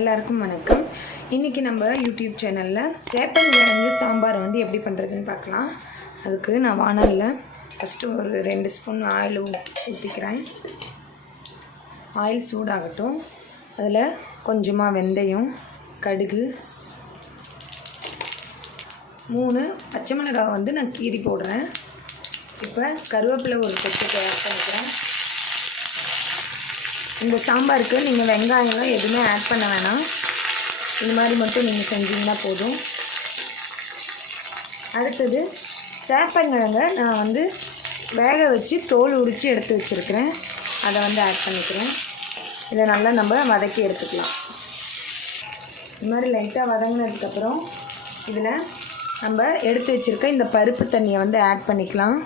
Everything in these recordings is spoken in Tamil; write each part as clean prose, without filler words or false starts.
எல்லாருக்கும் வணக்கம். இன்றைக்கி நம்ம யூடியூப் சேனலில் சேப்பங்கிழங்கு சாம்பார் வந்து எப்படி பண்ணுறதுன்னு பார்க்கலாம். அதுக்கு நான் வானலில் ஃபஸ்ட்டு ஒரு 2 ஸ்பூன் ஆயில் ஊற்றிக்கிறேன். ஆயில் சூடாகட்டும். அதில் கொஞ்சமாக வெந்தயம், கடுகு, 3 பச்சை மிளகாய் வந்து நான் கீறி போடுறேன். இப்போ கருவேப்பிலை ஒரு கொத்து ஆட் பண்ணிக்கிறேன். இந்த சாம்பாருக்கு நீங்கள் வெங்காயம்லாம் எதுவுமே ஆட் பண்ண வேணாம். இந்த மாதிரி மட்டும் நீங்கள் செஞ்சீங்கன்னா போதும். அடுத்தது சேப்பங்கிழங்கை நான் வந்து வேக வச்சு தோல் உரித்து எடுத்து வச்சுருக்கிறேன். அதை வந்து ஆட் பண்ணிக்கிறேன். இதை நல்லா நம்ம வதக்கி எடுத்துக்கலாம். இந்த மாதிரி லைட்டாக வதங்கினதுக்கப்புறம் இதில் நம்ம எடுத்து வச்சுருக்க இந்த பருப்பு தண்ணியை வந்து ஆட் பண்ணிக்கலாம்.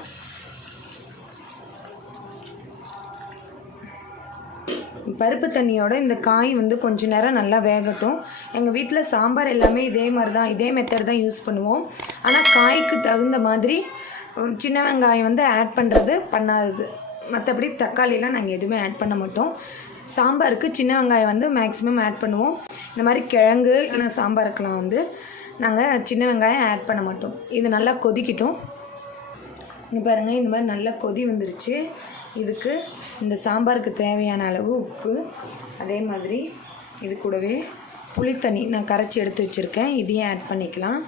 பருப்பு தண்ணியோட இந்த காய் வந்து கொஞ்சம் நேரம் நல்லா வேகட்டும். எங்கள் வீட்டில் சாம்பார் எல்லாமே இதே மாதிரி தான், இதே மெத்தட் தான் யூஸ் பண்ணுவோம். ஆனால் காய்க்கு தகுந்த மாதிரி சின்ன வெங்காயம் வந்து ஆட் பண்ணுறது பண்ணாதது. மற்றபடி தக்காளிலாம் நாங்கள் எதுவுமே ஆட் பண்ண மாட்டோம். சாம்பாருக்கு சின்ன வெங்காயம் வந்து மேக்ஸிமம் ஆட் பண்ணுவோம். இந்த மாதிரி கிழங்கு இல்லை சாம்பாருக்கெலாம் வந்து நாங்கள் சின்ன வெங்காயம் ஆட் பண்ண மாட்டோம். இது நல்லா கொதிக்கட்டும். இங்கே பாருங்கள், இந்த மாதிரி நல்லா கொதி வந்துருச்சு. இதுக்கு இந்த சாம்பாருக்கு தேவையான அளவு உப்பு, அதே மாதிரி இது கூடவே புளித்தண்ணி நான் கரைச்சி எடுத்து வச்சுருக்கேன். இதையும் ஆட் பண்ணிக்கலாம்.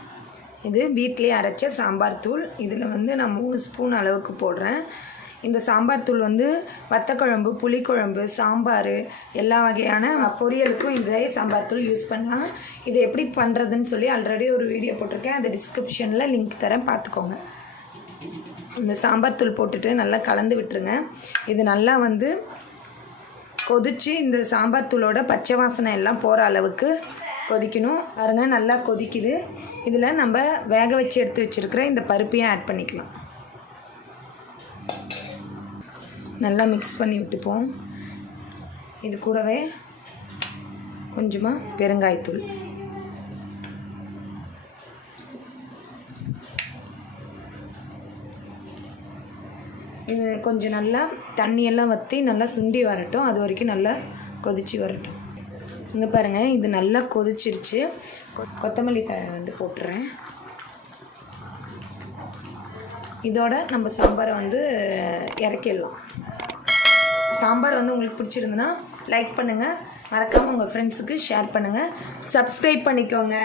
இது வீட்டிலே அரைச்ச சாம்பார் தூள். இதில் வந்து நான் 3 ஸ்பூன் அளவுக்கு போடுறேன். இந்த சாம்பார் தூள் வந்து வத்தக்குழம்பு, புளிக்குழம்பு, சாம்பார் எல்லா வகையான பொரியலுக்கும் இதே சாம்பார் தூள் யூஸ் பண்ணலாம். இதை எப்படி பண்ணுறதுன்னு சொல்லி ஆல்ரெடி ஒரு வீடியோ போட்டிருக்கேன். அது டிஸ்கிரிப்ஷனில் லிங்க் தரேன், பார்த்துக்கோங்க. இந்த சாம்பார் தூள் போட்டுட்டு நல்லா கலந்து விட்டுருங்க. இது நல்லா வந்து கொதித்து இந்த சாம்பார் தூளோட பச்சை வாசனை எல்லாம் போகிற அளவுக்கு கொதிக்கணும். பாருங்கள், நல்லா கொதிக்குது. இதில் நம்ம வேக வச்சு எடுத்து வச்சுருக்கிற இந்த பருப்பையும் ஆட் பண்ணிக்கலாம். நல்லா மிக்ஸ் பண்ணி விட்டுப்போம். இது கூடவே கொஞ்சமாக பெருங்காயத்தூள், இது கொஞ்சம் நல்லா தண்ணியெல்லாம் வற்றி நல்லா சுண்டி வரட்டும். அது வரைக்கும் நல்லா கொதித்து வரட்டும். இங்கே பாருங்கள், இது நல்லா கொதிச்சிருச்சு. கொத்தமல்லி தழை வந்து போட்டுறேன். இதோட நம்ம சாம்பாரை வந்து இறக்கிடலாம். சாம்பார் வந்து உங்களுக்கு பிடிச்சிருந்துன்னா லைக் பண்ணுங்கள், மறக்காமல் உங்கள் ஃப்ரெண்ட்ஸுக்கு ஷேர் பண்ணுங்கள், சப்ஸ்கிரைப் பண்ணிக்கோங்க.